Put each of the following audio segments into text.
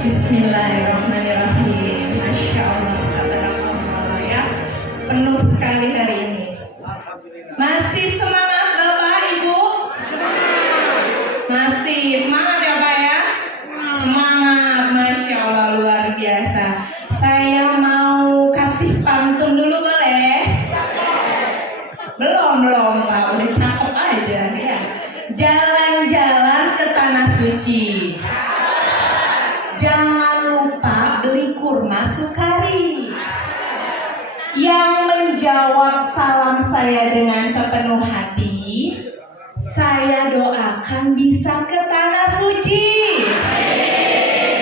Bismillahirrahmanirrahim. Masya Allah, tabarakallah ya. Penuh sekali hari ini. Masih semangat Bapak Ibu? Masih semangat ya Pak ya? Semangat, Masya Allah, luar biasa. Saya mau kasih pantun dulu boleh? Belum Pak, udah cakep aja ya. Jalan-jalan ke tanah suci. Jangan lupa beli kurma sukari. Yang menjawab salam saya dengan sepenuh hati, saya doakan bisa ke tanah suci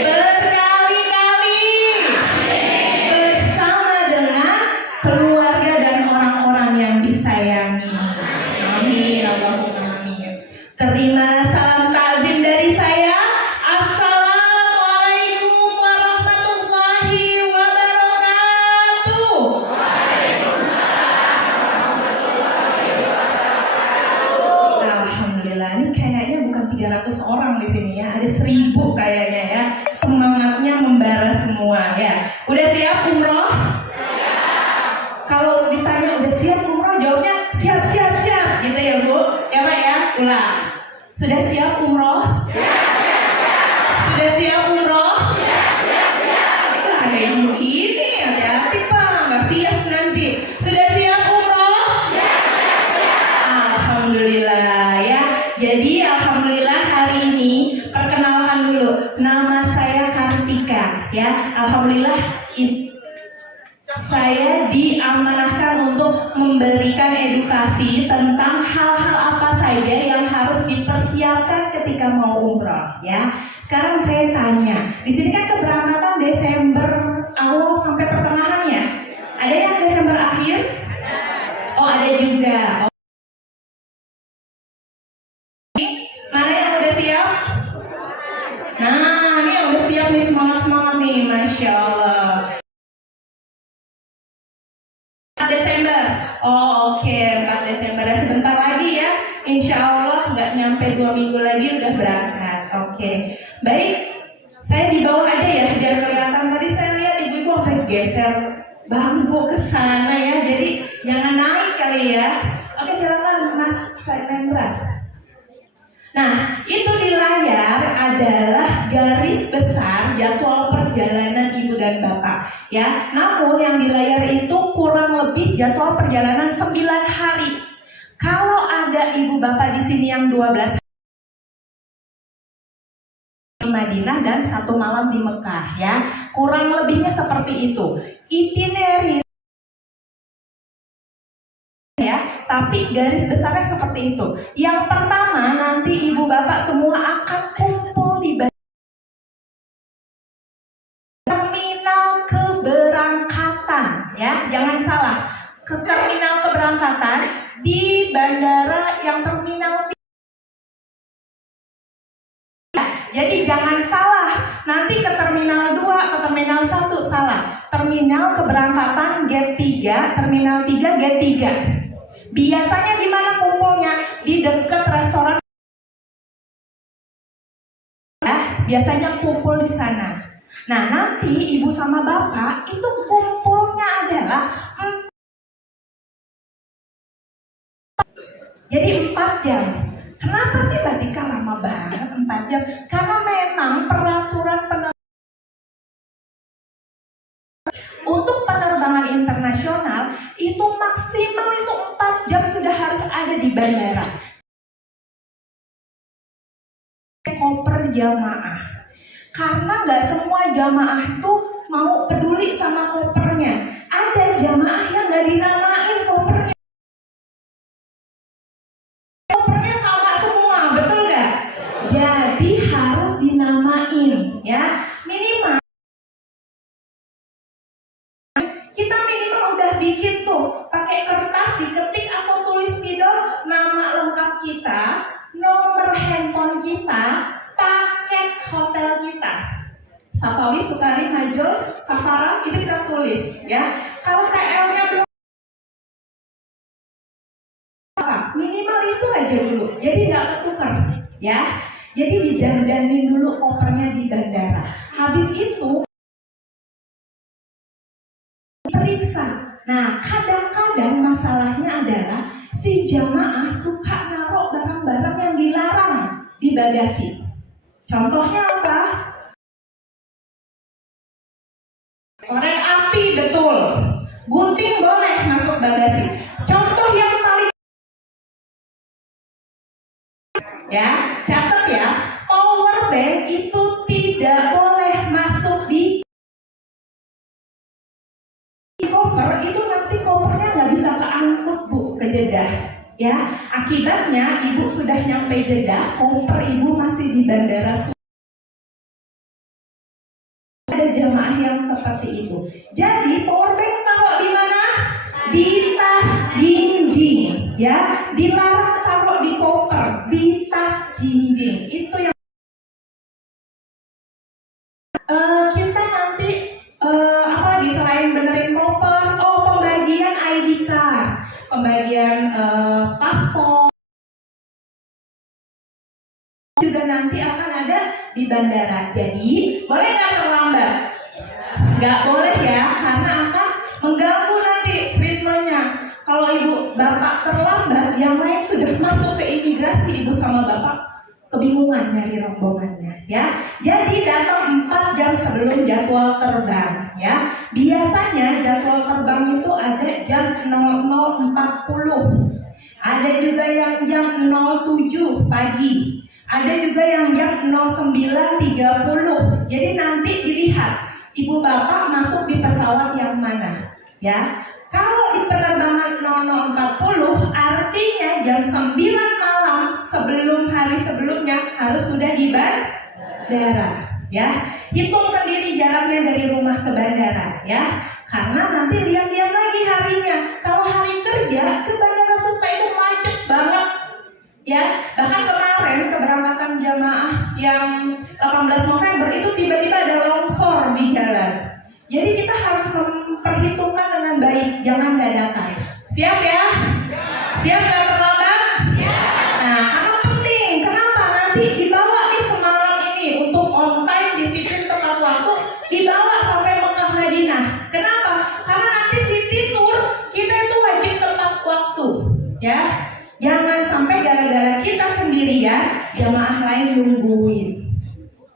berkali-kali bersama dengan keluarga dan orang-orang yang disayangi. Amin, Allahumma amin. Terimalah salam takzim dari saya. Assalamualaikum warahmatullahi wabarakatuh. Alhamdulillah, ini kayaknya bukan 300 orang di sini ya, ada 1000 kayaknya ya. Semangatnya membara semua ya. Udah siap umroh? Kalau ditanya udah siap umroh, jawabnya siap gitu ya Bu. Ya Pak ya, ulang. Sudah siap umroh? Sudah siap umroh? Itu ada yang begini, hati-hati Pak, nggak siap nanti. Sudah siap umroh? Alhamdulillah ya. Jadi alhamdulillah hari ini perkenalkan dulu, nama saya Kartika ya. Alhamdulillah saya diamanahkan untuk memberikan edukasi tentang hal-hal apa saja yang harus dipersiapkan ketika mau umroh ya. Sekarang saya tanya, di sini kan keberangkatan Desember awal sampai pertengahan ya? Ada yang Desember akhir? Oh ada juga. Mana yang udah siap? Nah, ini yang udah siap nih, semangat-semangat nih, Masya Allah. Desember. Oh oke, 4 Desember. Sebentar lagi ya. Insya Allah nggak nyampe 2 minggu lagi udah berangkat. Oke. Baik. Saya di bawah aja ya biar kelihatan. Tadi saya lihat ibu-ibu sampai geser bangku ke sana ya. Jadi jangan naik kali ya. Oke, silakan Mas Sailendra. Nah, itu di layar adalah garis besar jadwal perjalanan Ibu dan Bapak ya. Namun yang di layar itu kurang lebih jadwal perjalanan 9 hari. Kalau ada Ibu Bapak di sini yang 12 hari di Madinah dan 1 malam di Mekah ya. Kurang lebihnya seperti itu. Itinerary ya, tapi garis besarnya seperti itu. Yang pertama, nanti ibu bapak semua akan kumpul di terminal keberangkatan ya, jangan salah, ke terminal keberangkatan di bandara yang terminal ya. Jadi jangan salah, nanti ke terminal 2, ke terminal 1 salah. Terminal keberangkatan gate 3, terminal 3 gate 3. Biasanya di mana kumpulnya? Di dekat restoran. Biasanya kumpul di sana. Nah, nanti ibu sama bapak itu kumpulnya adalah jadi 4 jam. Kenapa sih Mbak Tika lama banget 4 jam? Karena memang peraturan untuk penerbangan internasional itu maksimal itu 4 jam sudah harus ada di bandara. Koper jamaah, karena nggak semua jamaah tuh mau peduli sama kopernya. Ada jamaah yang nggak dinamain kopernya. Kopernya sama semua, betul nggak? Jadi harus dinamain ya, minimal. Kita minimal udah bikin tuh pakai kertas, diketik atau tulis spidol nama lengkap kita, nomor handphone kita, paket hotel kita. Safawi, Sukari, Majul, Safara, itu kita tulis ya. Kalau TL-nya belum, minimal itu aja dulu. Jadi nggak ketukar ya. Jadi didandanin dulu kopernya di bandara. Habis diperiksa. Nah, kadang-kadang masalahnya adalah si jamaah suka naruh barang-barang yang dilarang di bagasi. Contohnya apa? Korek api, betul. Gunting boleh masuk bagasi. Contoh yang paling ya, catat ya, power bank itu tidak boleh masuk di koper. Itu nanti kopernya nggak bisa keangkut Bu ke Jeddah. Ya, akibatnya ibu sudah nyampe Jeddah, koper ibu masih di bandara. Ada jamaah yang seperti itu. Jadi power bank taruh di mana? Di tas jinjing, ya. Dilarang taruh di koper, di tas jinjing. Itu yang kita nanti apalagi selain benerin koper, pembagian ID card, pembagian paspor juga nanti akan ada di bandara. Jadi boleh nggak terlambat? Nggak boleh ya, karena akan mengganggu nanti ritmenya. Kalau ibu bapak terlambat, yang lain sudah masuk ke imigrasi, ibu sama bapak kebingungan nyari rombongannya, ya. Jadi datang 4 jam sebelum jadwal terbang, ya. Biasanya jadwal terbang itu ada jam 00.40, ada juga yang jam 07 pagi, ada juga yang jam 09.30. Jadi nanti dilihat ibu bapak masuk di pesawat yang mana, ya. Kalau di penerbangan 00.40 artinya jam 9 malam sebelum hari sebelumnya harus sudah di bandara, ya. Hitung sendiri jaraknya dari rumah ke bandara, ya. Karena nanti lihat-lihat lagi harinya. Kalau hari kerja ke bandara Suta itu macet banget, ya. Bahkan kemarin keberangkatan jamaah yang 18 November itu tiba-tiba ada longsor di jalan. Jadi kita harus memperhitungkan dengan baik, jangan dadakan. Siap ya? Siap nggak terlambat? Nah, karena penting. Kenapa? Nanti dibawa nih semangat ini untuk on time, disiplin tepat waktu, dibawa sampai Mekah Madinah. Kenapa? Karena nanti city tour kita itu wajib tepat waktu, ya. Jangan sampai gara-gara kita sendirian, jamaah lain nungguin,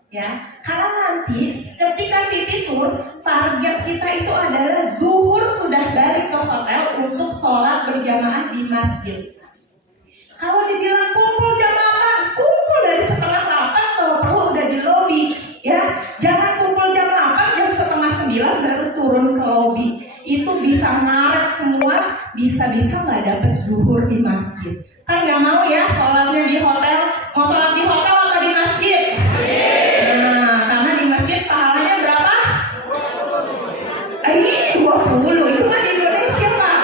ya. Karena nanti ketika city tour, target kita itu adalah zuhur sudah balik ke hotel untuk sholat berjamaah di masjid. Kalau dibilang kumpul jam 8, kumpul dari setengah 8, kalau perlu udah di lobi, ya. Jangan kumpul jam 8, jam setengah 9 baru turun ke lobi. Itu bisa ngaret semua, bisa-bisa nggak dapet zuhur di masjid. Kan nggak mau ya sholatnya di hotel. Mau sholat di hotel apa di masjid? Nah, karena di masjid pahalanya berapa? Ini 20, itu kan di Indonesia Pak.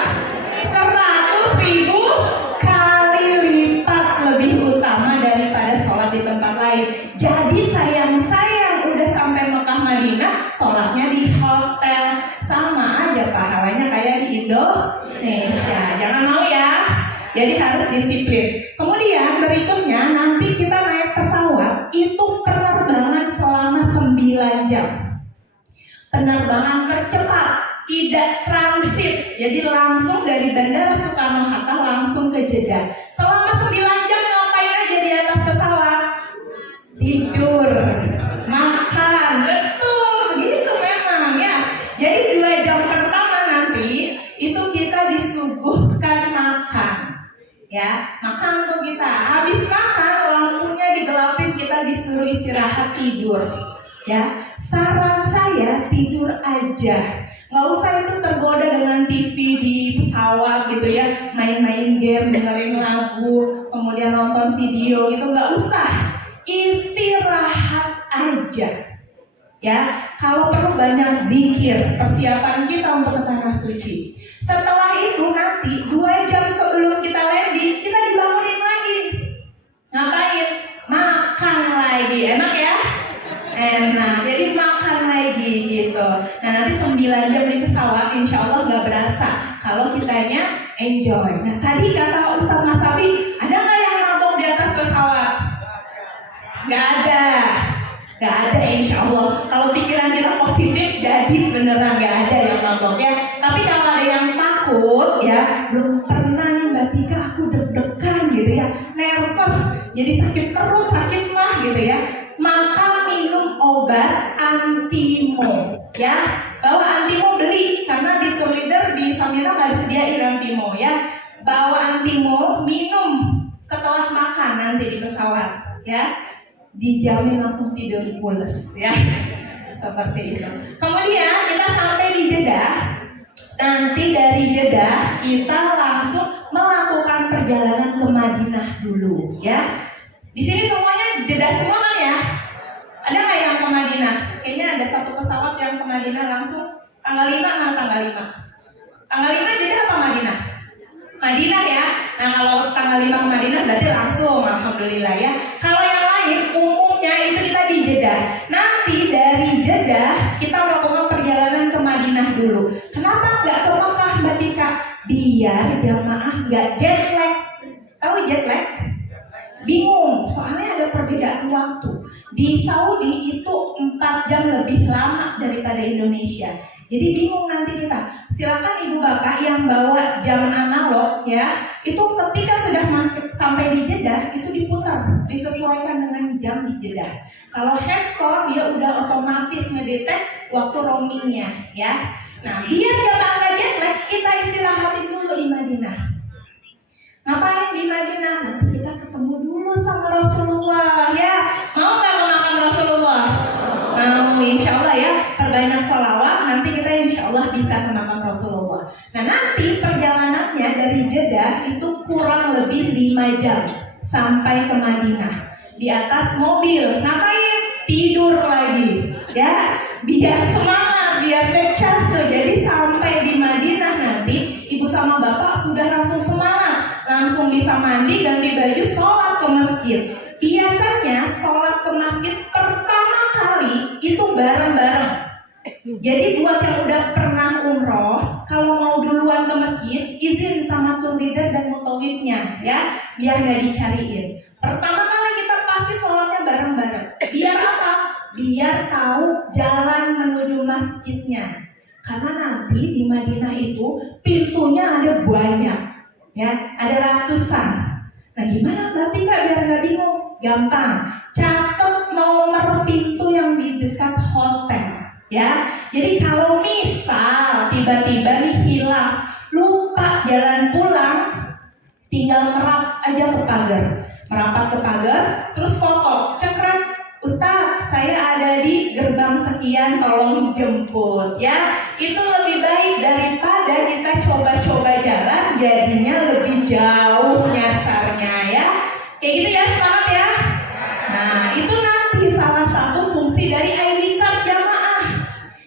100.000 kali lipat lebih utama daripada sholat di tempat lain. Jadi sayang-sayang udah sampai Mekah Madinah, sholatnya di hotel. Sama aja pahalanya kayak di Indonesia. Jangan mau ya. Jadi harus disiplin. Kemudian berikutnya nanti kita naik pesawat itu penerbangan selama 9 jam. Penerbangan tercepat, tidak transit. Jadi langsung dari Bandara Soekarno-Hatta langsung ke Jeddah. Selama 9 jam ngapain aja di atas pesawat? Tidur, makan, betul begitu memang ya. Jadi 2 jam pertama nanti itu kita disuguhkan makan, ya. Makan tuh kita. Habis makan lampunya digelapin, kita disuruh istirahat tidur, ya. Saran saya tidur aja. Nggak usah itu tergoda dengan TV di pesawat gitu ya, main-main game, dengerin lagu, kemudian nonton video gitu, nggak usah. Istirahat aja, ya. Kalau perlu banyak zikir, persiapan kita untuk ke tanah suci. Setelah itu nanti 2 jam sebelum kita landing, kita dibangunin lagi. Ngapain? Makan lagi. Enak ya? Enak. Jadi makan lagi gitu. Nah nanti 9 jam di pesawat, insya Allah nggak berasa kalau kitanya enjoy. Nah tadi kata Ustadz Masabi, ada nggak yang mabok di atas pesawat? Nggak ada. Gak ada insya Allah. Kalau pikiran kita positif, jadi beneran gak ada yang mabok ya. Tapi ya, belum pernah nih Mbak Tika aku deg-degan gitu ya, nervous, jadi sakit perut, sakit mah gitu ya, maka minum obat Antimo ya. Bawa Antimo, beli, karena di tour leader di Samira nggak disediain Antimo ya. Bawa Antimo, minum setelah makan nanti di pesawat ya, dijamin langsung tidur pules ya. Seperti itu. Kemudian kita sampai di Jeddah. Nanti dari Jeddah kita langsung melakukan perjalanan ke Madinah dulu ya. Di sini semuanya Jeddah semua kan ya? Ada nggak yang ke Madinah? Kayaknya ada satu pesawat yang ke Madinah langsung tanggal 5 sama tanggal 5. Tanggal 5 Jeddah apa Madinah? Madinah ya. Nah kalau tanggal 5 ke Madinah berarti langsung, alhamdulillah ya. Kalau yang lain umumnya itu kita di Jeddah. Nanti dari Jeddah kita melakukan perjalanan ke Madinah dulu. Kenapa nggak ke Mekah Mbak Tika? Biar jamaah nggak jet lag. Tahu jet lag? Bingung, soalnya ada perbedaan waktu. Di Saudi itu 4 jam lebih lama daripada Indonesia. Jadi bingung nanti kita. Silakan ibu bapak yang bawa jam analog ya, itu ketika sudah sampai di Jeddah itu diputar, disesuaikan dengan jam di Jeddah. Kalau handphone dia udah otomatis ngedetek waktu roamingnya ya. Nah biar jamaah nggak jet lag, kita istirahatin dulu di Madinah. Ngapain di Madinah? Nanti kita ketemu dulu sama Rasulullah ya. Mau nggak makan Rasulullah? Mau, insya Allah ya. Perbanyak sholawat, nanti kita insya Allah bisa ke makam Rasulullah. Nah nanti perjalanannya dari Jeddah itu kurang lebih 5 jam sampai ke Madinah. Di atas mobil, ngapain? Tidur lagi ya. Biar semangat, biar ngecas tuh. Jadi sampai di Madinah nanti ibu sama bapak sudah langsung semangat, langsung bisa mandi, ganti baju, sholat ke masjid. Biasanya sholat ke masjid pertama kali itu bareng-bareng. Jadi buat yang udah pernah umroh, kalau mau duluan ke masjid, izin sama tour leader dan mutawifnya ya, biar gak dicariin. Pertama kali kita pasti sholatnya bareng-bareng. Biar apa? Biar tahu jalan menuju masjidnya. Karena nanti di Madinah itu pintunya ada banyak ya, ada ratusan. Nah gimana Mbak Tika biar gak bingung? Gampang, catat nomor pintu yang di dekat hotel ya. Jadi kalau misal tiba-tiba nih hilaf, lupa jalan pulang, tinggal merap aja ke pagar, merapat ke pagar, terus foto, cekrat, Ustaz saya ada di gerbang sekian, tolong jemput ya. Itu lebih baik daripada kita coba-coba jalan jadinya lebih jauh nyasarnya ya. Kayak gitu ya, semangat ya. Nah itu nanti salah satu fungsi dari ID card jamaah.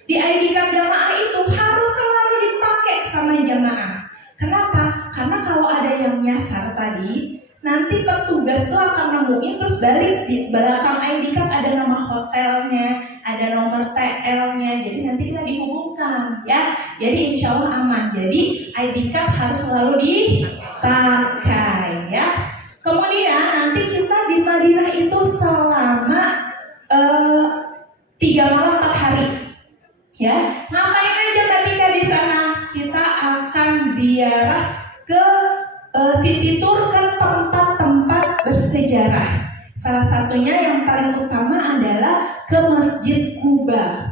Di ID card jamaah itu harus selalu dipakai sama jamaah. Kenapa? Karena kalau ada yang nyasar tadi, nanti petugas tuh akan nemuin terus balik. Di belakang ID card ada nama hotelnya, ada nomor TL-nya. Jadi nanti kita dihubungkan ya. Jadi insya Allah aman. Jadi ID card harus selalu dipakai ya. Kemudian nanti kita di Madinah itu selama 3 malam 4 hari ya. Ngapain aja ketika di sana? Kita akan ziarah ke city tour ke tempat-tempat bersejarah. Salah satunya yang paling utama adalah ke Masjid Quba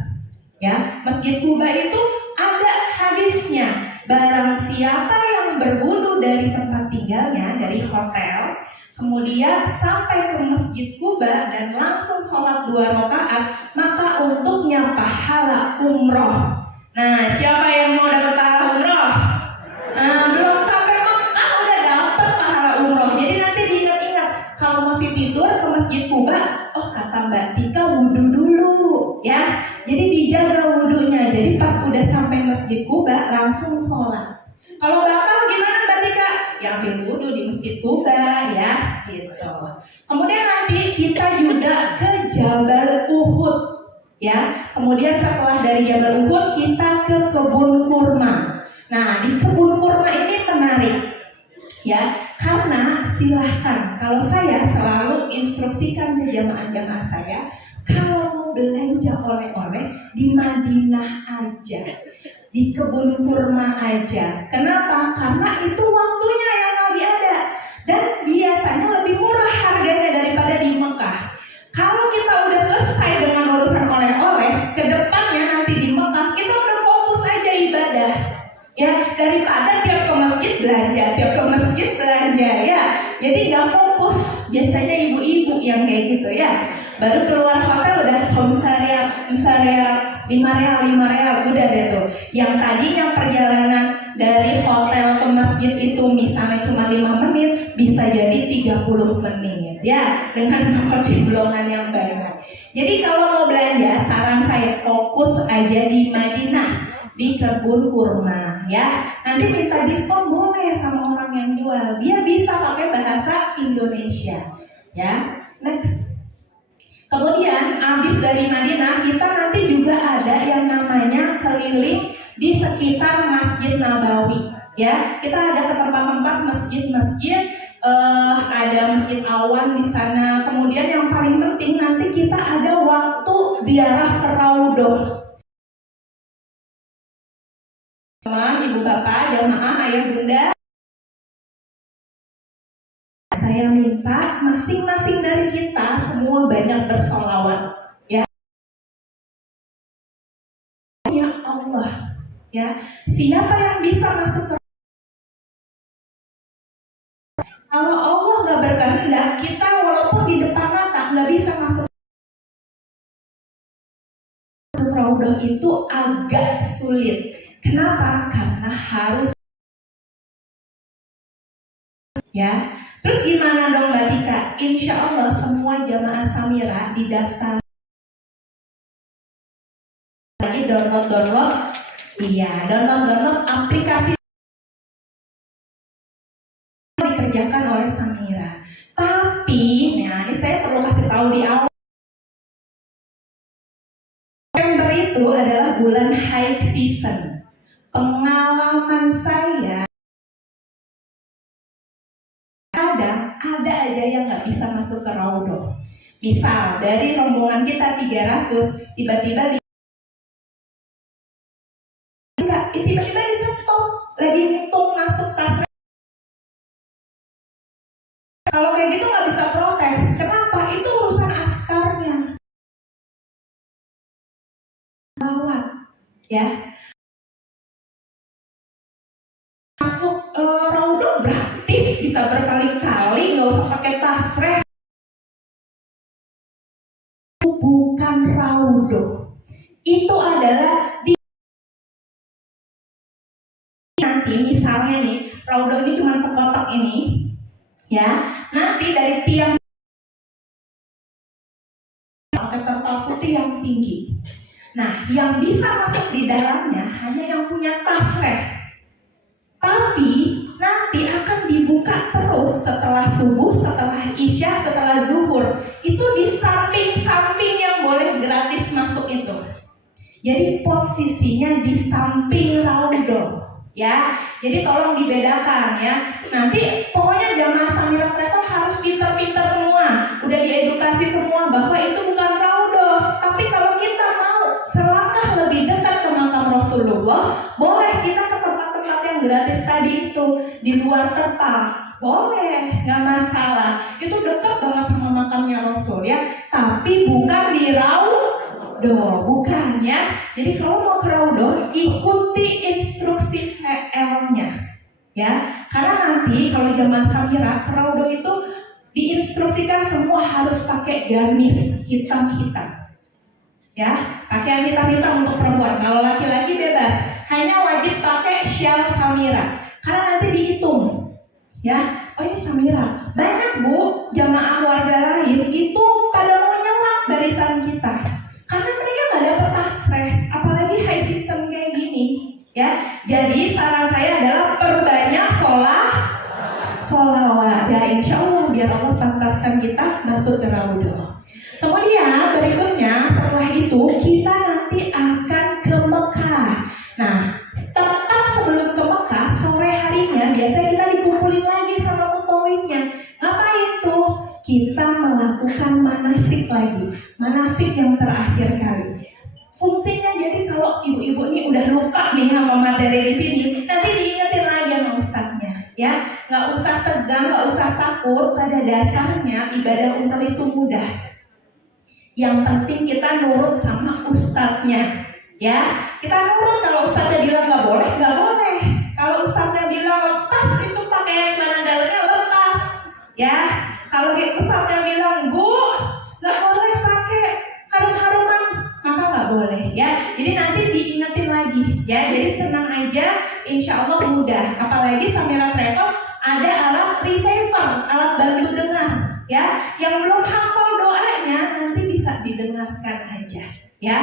ya. Masjid Quba itu ada hadisnya. Barang siapa yang berwudu dari tempat tinggalnya, dari hotel, kemudian sampai ke Masjid Quba dan langsung sholat 2 rakaat, maka untuknya pahala umroh. Nah, siapa yang mau dapat pahala umroh? Nah, belum sampai Mekah udah dapat pahala umroh. Jadi nanti diingat-ingat kalau mau city tour ke Masjid Quba, oh kata Mbak Tika wudu dulu ya. Jadi dijaga wudunya. Jadi pas udah sampai Masjid Quba langsung sholat. Kalau batal gimana Mbak Tika? Ya ambil wudu di Masjid Quba ya, gitu. Kemudian nanti kita juga ke Jabal Uhud ya. Kemudian setelah dari Jabal Uhud kita ke kebun kurma. Nah di kebun kurma ini menarik ya, karena silahkan, kalau saya selalu instruksikan ke jamaah-jamaah saya, kalau mau belanja oleh-oleh di Madinah aja. di kebun kurma aja. Kenapa? Karena itu waktunya yang lagi ada. Dan biasanya lebih murah harganya daripada di Mekah. Kalau kita udah selesai dengan urusan oleh-oleh, ke depannya nanti di Mekah kita udah fokus aja ibadah. Ya, daripada tiap ke masjid belanja, ya. Jadi nggak fokus. Biasanya ibu-ibu yang kayak gitu ya. Baru keluar hotel udah misalnya 5 real, udah deh tuh. Yang tadinya perjalanan dari hotel ke masjid itu misalnya cuma 5 menit, bisa jadi 30 menit ya, dengan bimbelongan yang banyak. Jadi kalau mau belanja, saran saya fokus aja di Madinah, di kebun kurma ya. Nanti minta diskon boleh sama orang yang jual, dia bisa pakai bahasa Indonesia ya. Next. Kemudian habis dari Madinah, kita nanti juga ada yang namanya keliling di sekitar Masjid Nabawi ya. Kita ada ke tempat-tempat masjid-masjid, ada Masjid Awan di sana. Kemudian yang paling penting nanti kita ada waktu ziarah ke Raudhoh. Teman, ibu bapak, jamaah, ayah bunda, saya minta masing-masing dari kita semua banyak bersolawat ya. Ya Allah ya, siapa yang bisa masuk ke, kalau Allah nggak berkehendak, kita walaupun di depan mata nggak bisa masuk Raudhoh, itu agak sulit. Kenapa? Karena harus ya. Terus gimana dong Mbak Tika? Insya Allah semua jamaah Samira didaftar lagi, download aplikasi dikerjakan oleh Samira. Tapi, nah ini saya perlu kasih tahu di awal. November itu adalah bulan high season. Pengalaman saya, ada aja yang nggak bisa masuk ke Raudhoh. Misal dari rombongan kita 300, tiba-tiba di stop, lagi ngitung masuk tas. Kalau kayak gitu nggak bisa protes. Kenapa? Itu urusan askarnya. Lawat, ya. Masuk Raudhoh gratis, bisa berkali-kali, nggak usah pakai tasreh. Bukan Raudhoh, itu adalah di nanti misalnya nih, Raudhoh ini cuma sekotak ini ya, nanti dari tiang pakai terpal putih yang tinggi. Nah, yang bisa masuk di dalamnya hanya yang punya tasreh. Tapi nanti akan dibuka terus setelah subuh, setelah isya, setelah zuhur. Itu di samping-samping yang boleh gratis masuk itu. Jadi posisinya di samping Raudhoh ya. Jadi tolong dibedakan ya. Nanti pokoknya jamaah Samira Travel harus pintar-pintar semua, udah diedukasi semua bahwa itu bukan Raudhoh. Tapi kalau kita mau selangkah lebih dekat ke makam Rasulullah, boleh kita ke tempat-tempat yang gratis tadi itu di luar terpal. Boleh, nggak masalah. Itu dekat banget sama makamnya Rasul ya. Tapi bukan di Raudhoh, bukan ya. Jadi kalau mau ke Raudhoh, ikuti instruksi PL-nya ya. Karena nanti kalau jamaah Samira ke Raudhoh itu diinstruksikan semua harus pakai gamis hitam-hitam ya. Pakaian hitam-hitam untuk perempuan. Kalau laki-laki bebas, hanya wajib pakai syal Samira. Karena nanti dihitung ya. Oh ini Samira, banyak bu jamaah warga lain itu pada mau nyelak barisan kita karena mereka nggak dapat tasreh, apalagi high season kayak gini ya. Jadi saran saya adalah perbanyak sholawat ya, insya Allah biar Allah pantaskan kita masuk ke Raudhoh. Kemudian berikutnya setelah itu kita nanti akan ke Mekah. Nah, tepat sebelum ke Mekah sore harinya biasanya kita dikumpulin lagi sama mutawifnya. Ngapain tuh? Kita melakukan manasik lagi, manasik yang terakhir kali. Fungsi refreshingnya. Jadi kalau ibu-ibu ini udah lupa nih sama materi di sini, nanti diingetin lagi sama ustadznya, ya. Nggak usah tegang, nggak usah takut. Pada dasarnya ibadah umroh itu mudah. Yang penting kita nurut sama ustadznya, ya. Kita nurut. Kalau ustadznya bilang nggak boleh, nggak boleh. Kalau ustadznya bilang lepas itu pakaian celana dalamnya, lepas, ya. Kalau ustadznya bilang bu nggak boleh pakai harum-haruman, maka nggak boleh, ya. Jadi nanti diingetin lagi, ya. Jadi tenang aja, insya Allah mudah. Apalagi Samira Travel ada alat receiver, alat bantu dengar, ya. Yang belum hafal doanya nanti bisa didengarkan aja, ya.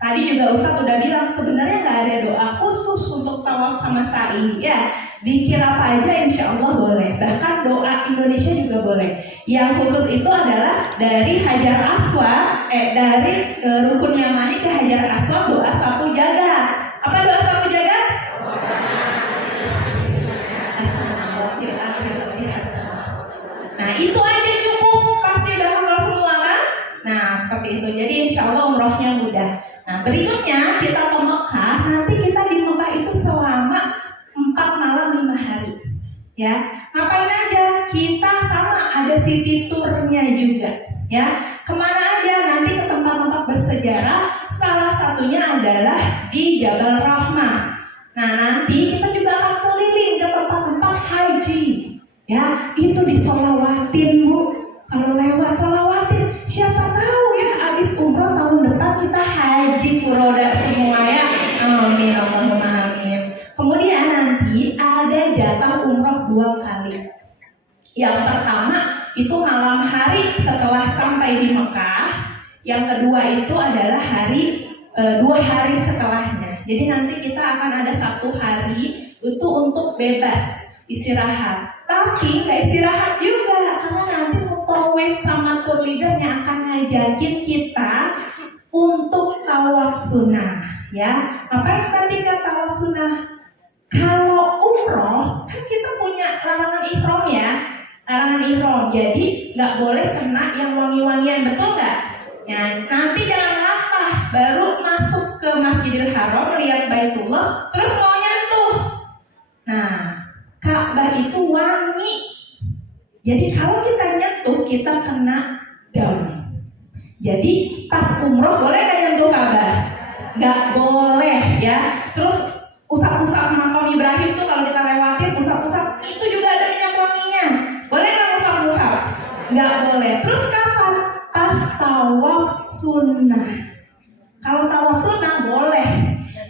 Tadi juga Ustadz udah bilang sebenarnya nggak ada doa khusus untuk tawaf sama sa'i, ya. Zikir apa aja insya Allah boleh. Bahkan doa Indonesia juga boleh. Yang khusus itu adalah dari Hajar Aswad, dari Rukun Yamani ke Hajar Aswad, doa sapu jagat. Apa doa sapu jagat? Nah itu aja cukup, pasti udah hafal semua kan? Nah seperti itu. Jadi insya Allah umrohnya mudah. Nah berikutnya kita ke Mekah. Nanti kita di Mekah itu selama 4 malam 5 hari, ya. Ngapain aja? Kita sama ada city tournya juga, ya. Kemana aja? Nanti ke tempat-tempat bersejarah. Salah satunya adalah di Jabal Rahmah. Nah nanti kita juga akan keliling ke tempat-tempat haji, ya. Itu disolawatin bu. Kalau lewat solawatin, siapa tahu ya abis umroh tahun depan kita haji furoda semua, ya. Amin Allahumma amin. Kemudian nanti ada jatah umroh 2 kali. Yang pertama itu malam hari setelah sampai di Mekah. Yang kedua itu adalah 2 hari setelahnya. Jadi nanti kita akan ada 1 hari itu untuk bebas istirahat. Tapi nggak istirahat juga, karena nanti mutawif sama tour leadernya akan ngajakin kita untuk tawaf sunnah, ya. Apa yang ketika tawaf sunnah? Kalau umroh kan kita punya larangan ihram, ya, larangan ihram. Jadi nggak boleh kena yang wangi-wangian, betul nggak? Ya, nanti jangan latah baru masuk ke Masjidil Haram lihat Baitullah terus mau nyentuh. Nah, Ka'bah itu wangi. Jadi kalau kita nyentuh kita kena daun. Jadi pas umroh boleh nggak nyentuh Ka'bah? Nggak boleh, ya. Terus usap-usap makam Ibrahim tuh kalau kita lewatin usap-usap itu juga ada minyak wanginya. Boleh nggak usap-usap? Nggak boleh. Terus kapan? Pas tawaf sunnah. Kalau tawaf sunnah boleh.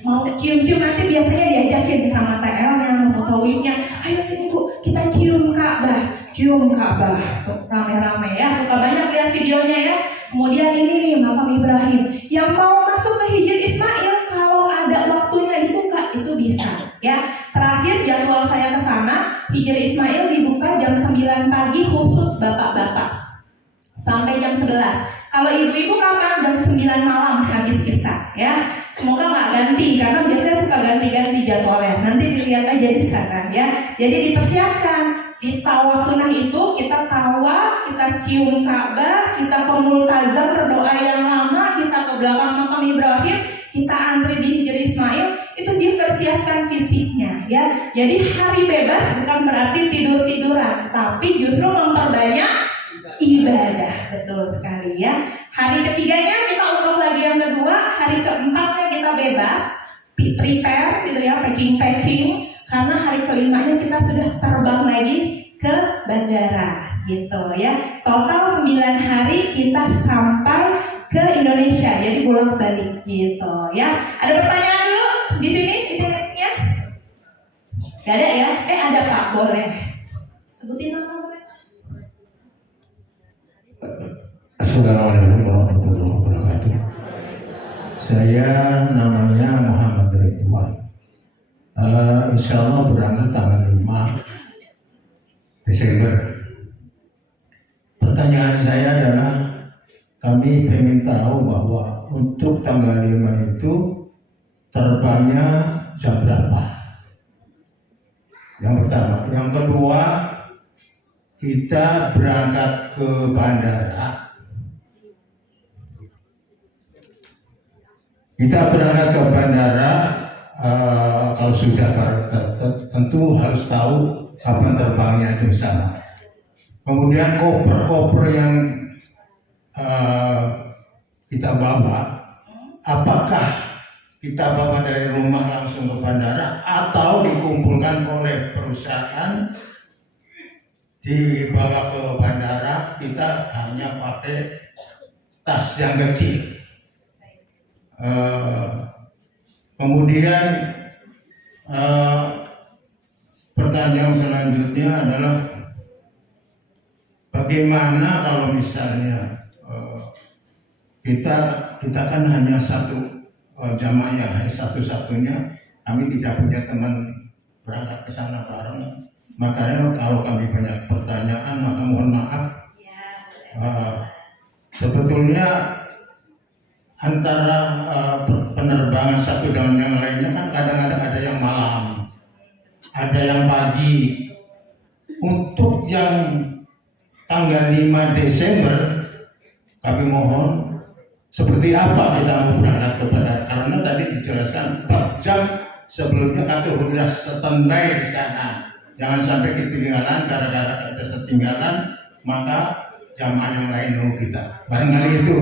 Mau cium-cium nanti biasanya diajakin sama TL-nya, mutawifnya. Ayo sini bu, kita cium Ka'bah. Cium Ka'bah. Rame-rame, ya. Suka banyak lihat videonya, ya. Kemudian ini nih makam Ibrahim. Yang mau masuk ke Hijr Ismail kalau ada waktunya dibuka itu bisa, ya. Terakhir jadwal saya ke sana, Hijr Ismail dibuka jam 9 pagi khusus bapak-bapak sampai jam 11. Kalau ibu-ibu kapan? Jam 9 malam habis isya, ya. Semoga nggak ganti karena biasanya suka ganti-ganti jadwalnya. Nanti dilihat aja di sana, ya. Jadi dipersiapkan. Di tawaf sunnah itu kita tawaf, kita cium Ka'bah, kita ke multazam berdoa yang lama, kita ke belakang makam Ibrahim, kita antri di Hijr Ismail. Itu dipersiapkan fisiknya, ya. Jadi hari bebas bukan berarti tidur-tiduran, tapi justru memperbanyak ibadah. Betul sekali, ya. Hari ketiganya kita umroh lagi yang kedua, hari keempatnya kita bebas, prepare gitu, ya, packing. Karena hari kelimanya kita sudah terbang lagi ke bandara, gitu, ya. Total 9 hari kita sampai ke Indonesia, jadi bolak-balik, gitu, ya. Ada pertanyaan dulu di sini, internetnya? Gak ada, ya? Ada Pak, boleh. Sebutin nama boleh. Assalamualaikum warahmatullahi wabarakatuh. Saya namanya Muhammad Ridwan. Insya Allah berangkat tanggal 5 Desember. Pertanyaan saya adalah, kami ingin tahu bahwa untuk tanggal 5 itu terbangnya jam berapa? Yang pertama. Yang kedua, kita berangkat ke bandara Kita berangkat ke bandara, kalau sudah tentu harus tahu kapan terbangnya itu sana. Kemudian koper-koper yang kita bawa, apakah kita bawa dari rumah langsung ke bandara atau dikumpulkan oleh perusahaan dibawa ke bandara, kita hanya pakai tas yang kecil. Kemudian pertanyaan selanjutnya adalah bagaimana kalau misalnya kita kan hanya satu jamaah ya, satu-satunya, kami tidak punya teman berangkat ke sana bareng. Makanya kalau kami banyak pertanyaan, maka mohon maaf. Sebetulnya antara penerbangan satu dengan yang lainnya kan kadang-kadang ada yang malam, ada yang pagi. Untuk yang tanggal 5 Desember kami mohon seperti apa kita mau berangkat ke bandara, karena tadi dijelaskan 4 jam sebelumnya kata sudah standby di sana. Jangan sampai ketinggalan, gara-gara kita setinggalan maka jamaah yang lain nunggu kita. Barangkali itu.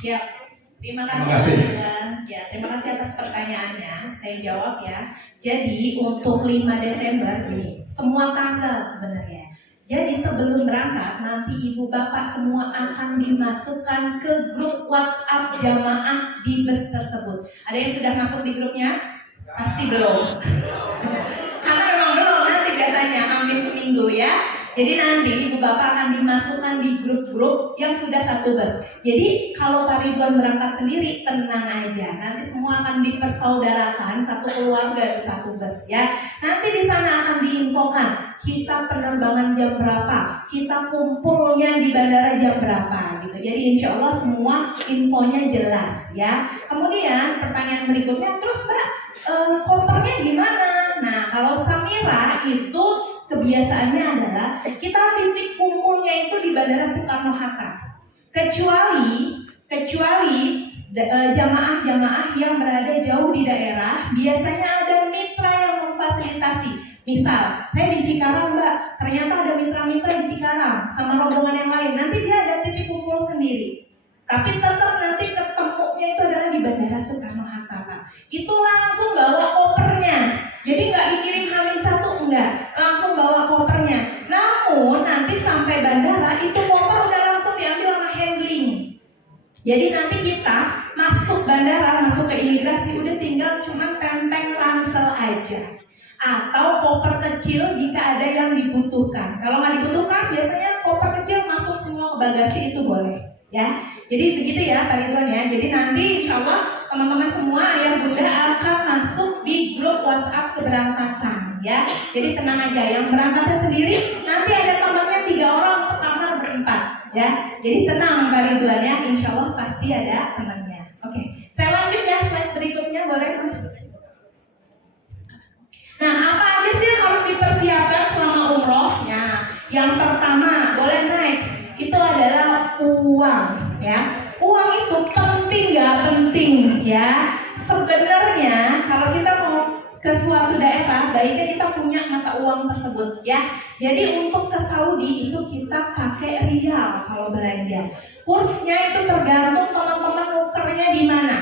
Siap. Terima kasih. Ya, terima kasih atas pertanyaannya. Saya jawab ya. Jadi untuk 5 Desember gini, semua tanggal sebenarnya. Jadi sebelum berangkat nanti ibu bapak semua akan dimasukkan ke grup WhatsApp jamaah di bus tersebut. Ada yang sudah masuk di grupnya? Pasti belum. Karena memang belum, nanti biasanya hampir seminggu ya. Jadi nanti ibu bapak akan dimasukkan di grup-grup yang sudah satu bus. Jadi kalau Pak Ridwan berangkat sendiri tenang aja, nanti semua akan dipersaudarakan, satu keluarga itu satu bus ya. Nanti di sana akan diinfokan kita penerbangan jam berapa, kita kumpulnya di bandara jam berapa gitu. Jadi insya Allah semua infonya jelas ya. Kemudian pertanyaan berikutnya, terus Mbak kopernya gimana? Nah kalau Samira itu kebiasaannya adalah kita titik kumpulnya itu di Bandara Soekarno-Hatta. Kecuali jamaah-jamaah yang berada jauh di daerah, biasanya ada mitra yang memfasilitasi. Misal, saya di Cikarang Mbak, ternyata ada mitra-mitra di Cikarang sama rombongan yang lain. Nanti dia ada titik kumpul sendiri. Tapi tetap nanti ketemunya itu adalah di Bandara Soekarno-Hatta Pak. Itu langsung bawa kopernya. Jadi nggak dikirim H-1, enggak, langsung bawa kopernya. Namun nanti sampai bandara itu koper udah langsung diambil sama handling. Jadi nanti kita masuk bandara, masuk ke imigrasi, udah tinggal cuma tenteng ransel aja. Atau koper kecil jika ada yang dibutuhkan. Kalau nggak dibutuhkan, biasanya koper kecil masuk semua ke bagasi itu boleh. Ya, jadi begitu ya Pak Ridwan ya. Jadi nanti insya Allah teman-teman semua ayah bunda akan masuk di grup WhatsApp keberangkatan ya. Jadi tenang aja, yang berangkatnya sendiri nanti ada temannya 3 orang sekamar berempat ya. Jadi tenang Pak Ridwan ya, insya Allah pasti ada temannya. Oke, saya lanjut ya, slide berikutnya boleh Mas. Nah apa aja sih yang harus dipersiapkan selama umroh? Ya, yang pertama boleh next, itu adalah uang ya. Uang itu penting gak penting ya. Sebenarnya kalau kita mau ke suatu daerah, baiknya kita punya mata uang tersebut ya. Jadi untuk ke Saudi itu kita pakai rial kalau belanja. Kursnya itu tergantung teman-teman nukernya di mana.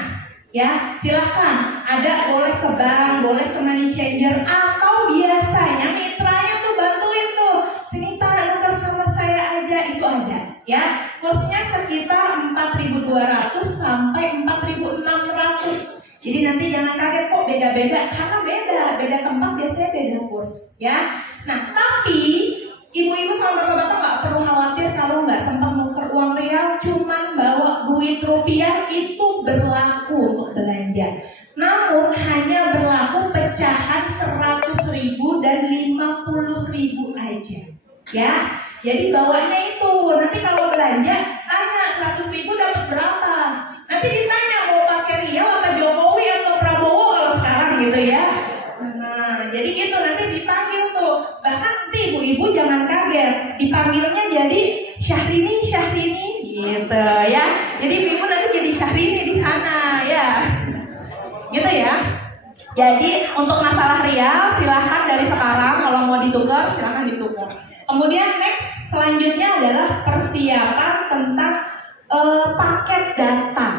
Ya, silahkan. Ada boleh ke bank, boleh ke money changer, atau biasanya mitranya tuh bantuin tuh. Sini Pak, nuker sama saya aja, itu ada. Ya, kursnya sekitar 4.200 sampai 4.600. Jadi nanti jangan kaget kok beda-beda, karena beda tempat biasanya beda kurs. Ya, nah tapi ibu-ibu sama bapak-bapak nggak perlu khawatir kalau nggak sempat nuker uang rial, cuman bawa duit rupiah itu berlaku untuk belanja. Namun hanya berlaku pecahan 100.000 dan 50.000 aja. Ya, jadi bawanya itu. Nanti kalau belanja tanya 100.000 dapat berapa. Nanti ditanya mau pakai rial apa Jokowi atau Prabowo kalau sekarang gitu ya. Nah, jadi gitu nanti dipanggil tuh. Bahkan sih ibu-ibu jangan kaget, dipanggilnya jadi Syahrini gitu ya. Jadi ibu nanti jadi Syahrini di sana ya. gitu ya. Jadi untuk masalah rial silahkan dari sekarang kalau mau ditukar silahkan ditukar. Kemudian next selanjutnya adalah persiapan tentang paket data.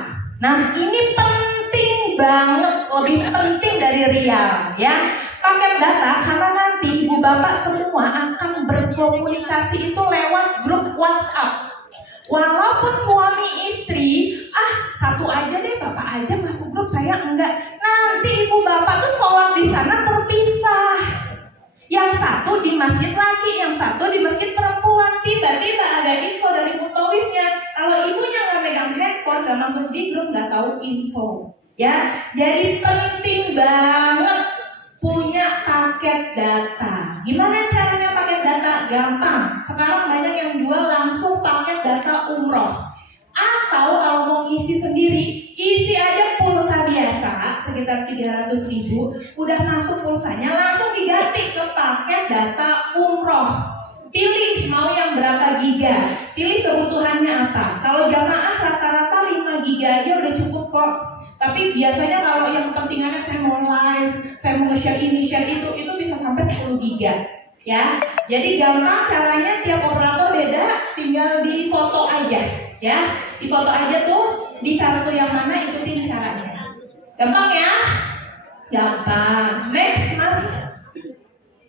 Nah ini penting banget, lebih penting dari rial ya. Paket data karena nanti ibu bapak semua akan berkomunikasi itu lewat grup WhatsApp. Walaupun suami istri, satu aja deh bapak aja masuk grup, saya enggak. Nanti ibu bapak tuh sholat di sana terpisah. Yang satu di masjid laki, yang satu di masjid perempuan. Tiba-tiba ada info dari mutawifnya. Kalau ibunya nggak megang handphone, nggak masuk di grup, nggak tahu info. Ya, jadi penting banget punya paket data. Gimana caranya paket data? Gampang. Sekarang banyak yang jual langsung paket data umroh. Atau kalau mau ngisi sendiri, isi aja pulsa biasa sekitar 300.000, udah masuk pulsanya langsung diganti ke paket data umroh. Pilih mau yang berapa giga, pilih kebutuhannya apa. Kalau jamaah rata-rata 5 giga aja udah cukup kok. Tapi biasanya kalau yang kepentingannya saya mau live, saya mau nge-share ini, share itu bisa sampai 10 giga. Ya, jadi gampang caranya, tiap operator beda, tinggal di foto aja, ya, di foto aja tuh di kartu yang mana ikutin caranya. Gampang ya? Gampang. Next mas.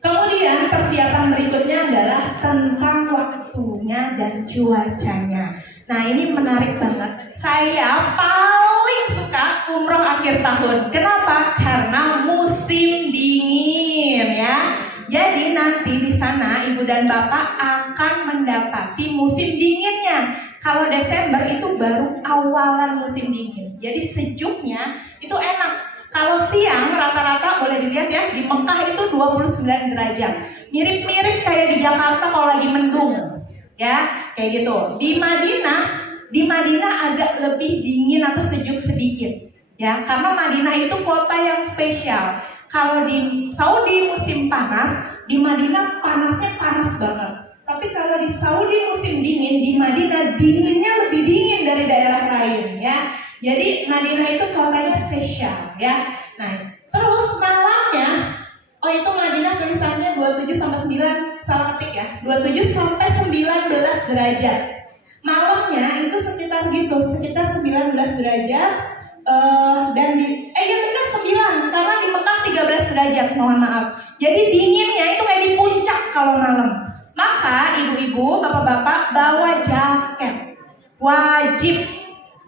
Kemudian persiapan berikutnya adalah tentang waktunya dan cuacanya. Nah ini menarik banget. Saya paling suka umroh akhir tahun. Kenapa? Karena musim dingin ya. Jadi nanti di sana ibu dan bapak akan mendapati musim dinginnya. Kalau Desember itu baru awalan musim dingin. Jadi sejuknya itu enak. Kalau siang rata-rata boleh dilihat ya, di Mekah itu 29 derajat. Mirip-mirip kayak di Jakarta kalau lagi mendung. Ya, kayak gitu. Di Madinah agak lebih dingin atau sejuk sedikit. Ya, karena Madinah itu kota yang spesial. Kalau di Saudi musim panas, di Madinah panasnya panas banget. Tapi kalau di Saudi musim dingin, di Madinah dinginnya lebih dingin dari daerah lain ya. Jadi Madinah itu kotanya spesial ya. Nah, terus malamnya, itu Madinah tulisannya 27-9, salah ketik ya. 27 sampai 19 derajat. Malamnya itu sekitar 19 derajat. Dan ya benar 9, karena di Mekah 13 derajat, mohon maaf. Jadi dinginnya itu kayak di puncak kalau malam. Maka ibu-ibu, bapak-bapak bawa jaket. Wajib,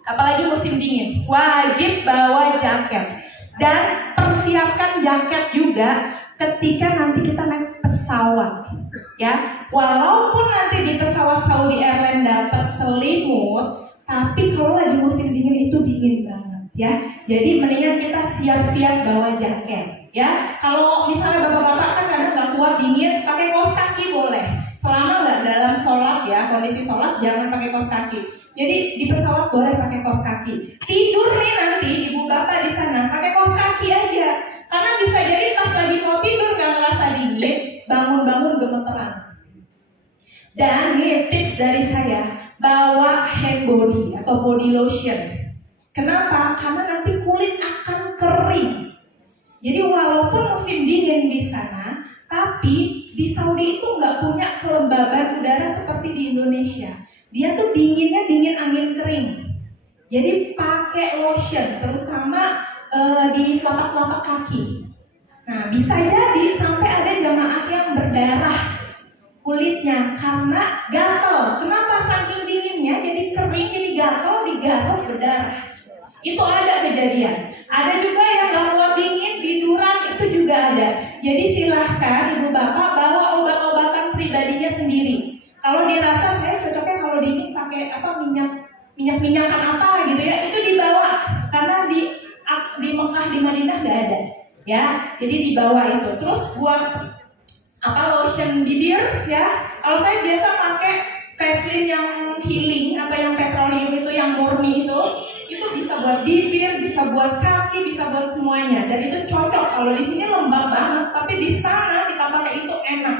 apalagi musim dingin, wajib bawa jaket. Dan persiapkan jaket juga ketika nanti kita naik pesawat. Ya, walaupun nanti di pesawat Saudi Airlines dapat selimut, tapi kalau lagi musim dingin itu dingin banget. Ya, jadi mendingan kita siap-siap bawa jaket. Ya, kalau misalnya bapak-bapak kan kadang nggak kuat dingin, pakai kaos kaki boleh. Selama nggak dalam sholat ya, kondisi sholat jangan pakai kaos kaki. Jadi di pesawat boleh pakai kaos kaki. Tidur nih nanti ibu bapak di sana pakai kaos kaki aja. Karena bisa jadi pas lagi mau tidur nggak ngerasa dingin, bangun-bangun gemeteran. Dan nih tips dari saya, bawa hand body atau body lotion. Kenapa? Karena nanti kulit akan kering. Jadi walaupun musim dingin di sana, tapi di Saudi itu nggak punya kelembaban udara seperti di Indonesia. Dia tuh dinginnya dingin angin kering. Jadi pakai lotion, terutama di telapak-telapak kaki. Nah, bisa jadi sampai ada jamaah yang berdarah kulitnya karena gatal. Kenapa? Saking dinginnya jadi kering, jadi gatal, digaruk berdarah. Itu ada kejadian. Ada juga yang gak kuat dingin, tiduran, itu juga ada. Jadi silahkan ibu bapak bawa obat-obatan pribadinya sendiri. Kalau dirasa saya cocoknya kalau dingin pakai minyak-minyakan apa gitu ya, itu dibawa. Karena di Mekah, di Madinah gak ada. Ya, jadi dibawa itu. Terus buat lotion bibir ya. Kalau saya biasa pakai Vaseline yang healing atau yang petroleum itu, yang murni itu bisa buat bibir, bisa buat kaki, bisa buat semuanya. Dan itu cocok. Kalau di sini lembab banget, tapi di sana kita pakai itu enak.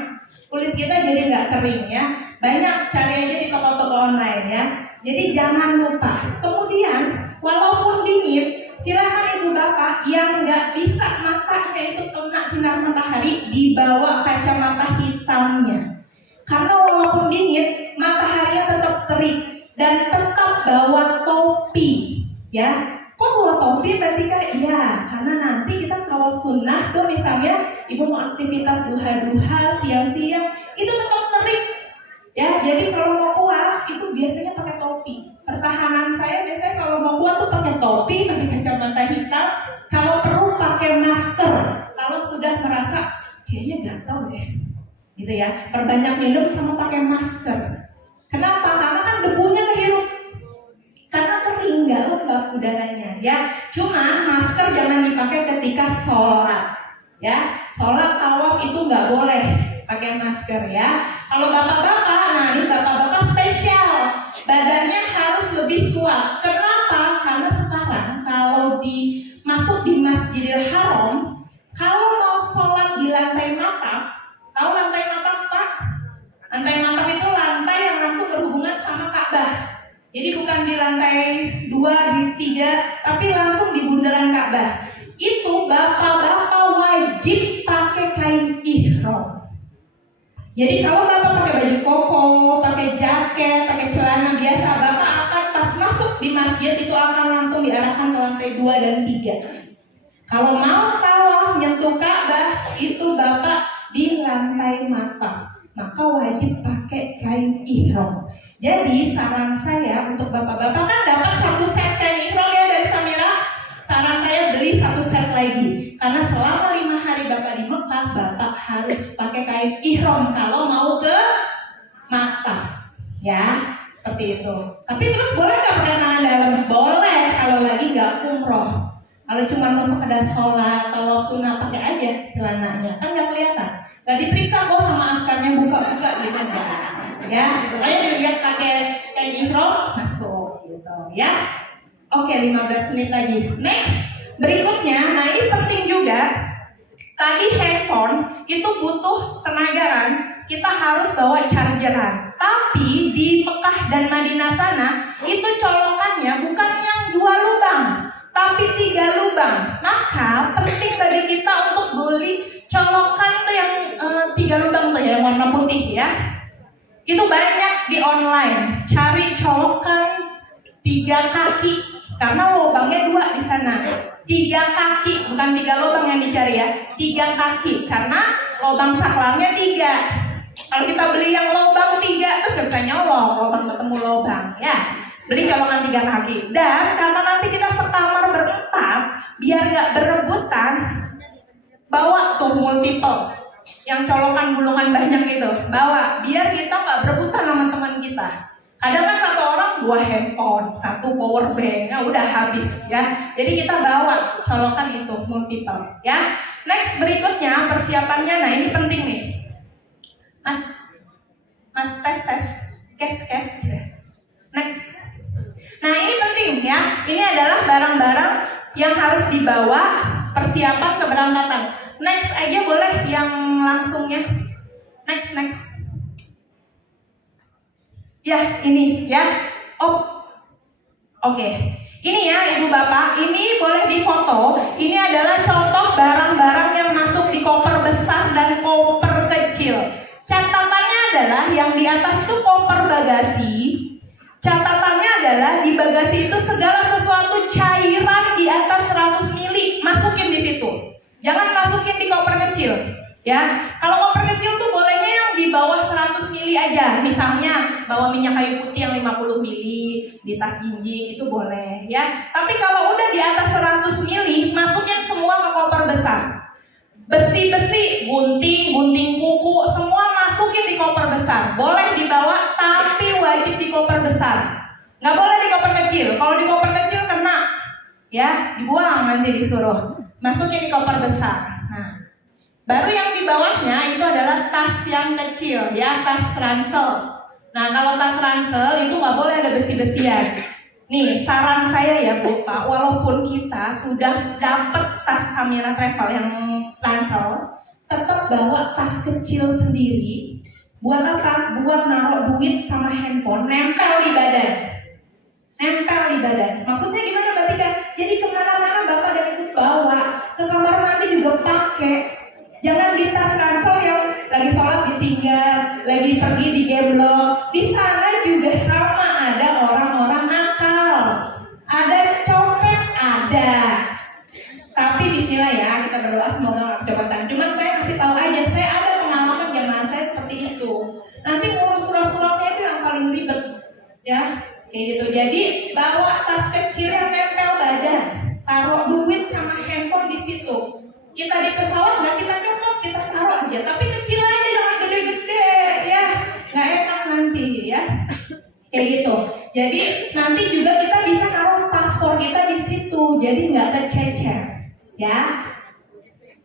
Kulit kita jadi nggak kering ya. Banyak cari aja di toko-toko online ya. Jadi jangan lupa. Kemudian walaupun dingin, Silahkan ibu bapak yang nggak bisa matanya itu kena sinar matahari, dibawa kacamata hitamnya. Karena walaupun dingin, mataharinya tetap terik dan tetap bawa topi, ya. Kok bawa topi berarti kak? Iya, karena nanti kita tawaf sunnah tuh misalnya ibu mau aktivitas duha-duha, siang-siang, itu tetap terik, ya. Jadi kalau mau kuat itu biasanya pakai topi. Pertahanan saya biasanya kalau mau kuat tuh pakai topi, pakai kacamata hitam, kalau perlu pakai masker. Kalau sudah merasa kayaknya gatal deh, gitu ya, perbanyak minum sama pakai masker. Kenapa? Karena kan debunya kehirup, karena kering, nggak lembab udaranya, ya. Cuma masker jangan dipakai ketika sholat, ya. Sholat tawaf itu nggak boleh pakai masker, ya. Kalau bapak-bapak, nah ini bapak-bapak spesial, badannya harus lebih kuat. Kenapa? Karena sekarang kalau masuk di Masjidil Haram, kalau mau sholat di lantai mataf, tahu lantai mataf Pak? Lantai mataf itu lantai yang langsung berhubungan sama Ka'bah. Jadi bukan di lantai 2, di 3, tapi langsung di bundaran Ka'bah. Itu bapak-bapak wajib pakai kain ihram. Jadi kalau bapak pakai baju koko, pakai jaket, pakai celana biasa, bapak akan pas masuk di masjid itu akan langsung diarahkan ke lantai 2 dan 3. Kalau mau tawaf nyentuh Ka'bah, itu bapak di lantai mataf, maka wajib pakai kain ihram. Jadi saran saya untuk bapak-bapak, kan dapat 1 set kain ihram ya dari Samira. Saran saya beli 1 set lagi, karena selama 5 hari bapak di Mekah, bapak harus pakai kain ihram kalau mau ke mataf, ya, seperti itu. Tapi terus boleh nggak pakai tangan dalam? Boleh kalau lagi nggak umroh. Kalau cuma mau sekedar sholat, tawaf sunnah, pakai aja celananya, kan nggak kelihatan, nggak diperiksa kok sama askarnya buka-buka gitu enggak. Ya, pokoknya dilihat pakai kain ihram masuk gitu, ya. Oke, 15 menit lagi. Next, berikutnya, nah ini penting juga. Tadi handphone itu butuh tenaga kan, kita harus bawa chargeran. Tapi di Mekah dan Madinah sana itu colokannya bukan yang 2 lubang, tapi 3 lubang. Maka penting bagi kita untuk beli colokan itu yang 3 lubang tuh ya, yang warna putih ya. Itu banyak di online. Cari colokan 3 kaki, karena lubangnya 2 di sana. 3 kaki, bukan 3 lubang yang dicari ya. 3 kaki, karena lubang saklarnya 3. Kalau kita beli yang lubang 3, terus gak bisa nyolong, lubang ketemu lubang ya. Beli colokan 3 kaki. Dan karena nanti kita sekamar berempat, biar gak berebutan, bawa tuh multiple, yang colokan gulungan banyak itu, bawa, biar kita nggak berebutan sama teman kita. Kadang kan 1 orang 2 handphone, 1 power bank, ya udah habis ya. Jadi kita bawa colokan itu multiple, ya. Next, berikutnya persiapannya, nah ini penting nih, mas tes, kes. Next, nah ini penting ya. Ini adalah barang-barang yang harus dibawa persiapan keberangkatan. Next aja boleh yang langsungnya. Next. Ya, ini ya. Oke. Ini ya Ibu Bapak, ini boleh difoto. Ini adalah contoh barang-barang yang masuk di koper besar dan koper kecil. Catatannya adalah yang di atas itu koper bagasi. Catatannya adalah di bagasi itu segala sesuatu cairan di atas 100 mili masukin di situ. Jangan masukin di koper kecil, ya. Kalau koper kecil tuh bolehnya yang di bawah 100 mili aja. Misalnya bawa minyak kayu putih yang 50 mili di tas jinjing itu boleh, ya. Tapi kalau udah di atas 100 mili, masukin semua ke koper besar. Besi-besi, gunting kuku, semua masukin di koper besar. Boleh dibawa, tapi wajib di koper besar. Nggak boleh di koper kecil. Kalau di koper kecil kena, ya, dibuang nanti disuruh. Masukin di koper besar. Nah, baru yang di bawahnya itu adalah tas yang kecil, ya, tas ransel. Nah, kalau tas ransel itu nggak boleh ada besi-besian. Nih, saran saya ya Bu Pak, walaupun kita sudah dapat tas Samira Travel yang ransel, tetap bawa tas kecil sendiri. Buat apa? Buat naruh duit sama handphone, nempel di badan. nempel di badan. Maksudnya gimana Mbak Tika? Jadi kemana-mana Bapak dan Ibu bawa, ke kamar mandi juga pakai. Jangan di tas ransel yang lagi sholat ditinggal, lagi pergi digeblok. Di sana juga sama, ada orang-orang nakal, ada copet, ada. Tapi bismillah ya, kita berdoa semoga nggak kecopetan. Cuman saya kasih tahu aja, saya ada pengalaman jamaah saya seperti itu. Nanti ngurus surat-suratnya itu yang paling ribet, ya, kayak gitu. Jadi bawa tas kecil yang nempel badan, taruh duit sama handphone di situ. Kita di pesawat nggak kita nyopot, kita taruh aja. Tapi kecil aja, jangan gede-gede, ya, nggak enak nanti, ya. Kayak gitu. Jadi nanti juga kita bisa taruh paspor kita di situ, jadi nggak kececer, ya.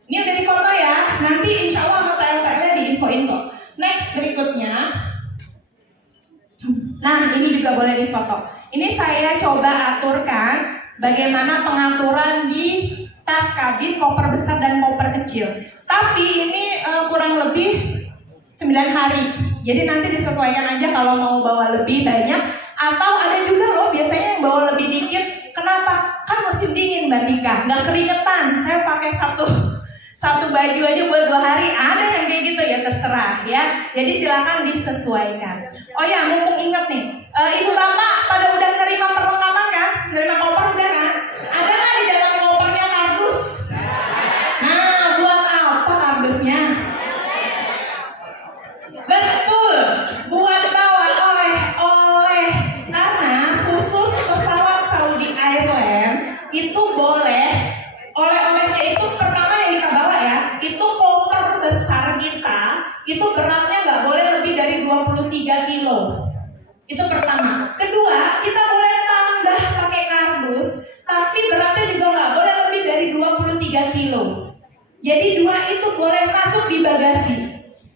Ini udah di foto ya. Nanti insya Allah sama TL-TL diinfoin kok. Next berikutnya. Nah ini juga boleh di foto. Ini saya coba aturkan bagaimana pengaturan di tas kabin, koper besar dan koper kecil. Tapi ini kurang lebih 9 hari. Jadi nanti disesuaikan aja kalau mau bawa lebih banyak. Atau ada juga loh biasanya yang bawa lebih dikit. Kenapa? Kan musim dingin Mbak Tika, nggak keringetan. Saya pakai satu baju aja buat 2 hari. Ada yang kayak gitu ya, terserah ya. Jadi silakan disesuaikan. Oh ya, mumpung inget nih, ibu bapak pada udah nerima perlengkapan kan? Nerima koper udah kan? Ada nggak di dalam kopernya kardus? Nah, buat apa kardusnya? Betul, buat bawa oleh-oleh. Karena khusus pesawat Saudi Airlines itu boleh oleh-olehnya itu pertama yang kita bawa ya, itu koper besar kita, itu beratnya nggak boleh lebih dari 23 kilo. Itu pertama. Kedua, kita boleh tambah pakai kardus, tapi beratnya juga nggak boleh lebih dari 23 kilo. Jadi 2 itu boleh masuk di bagasi.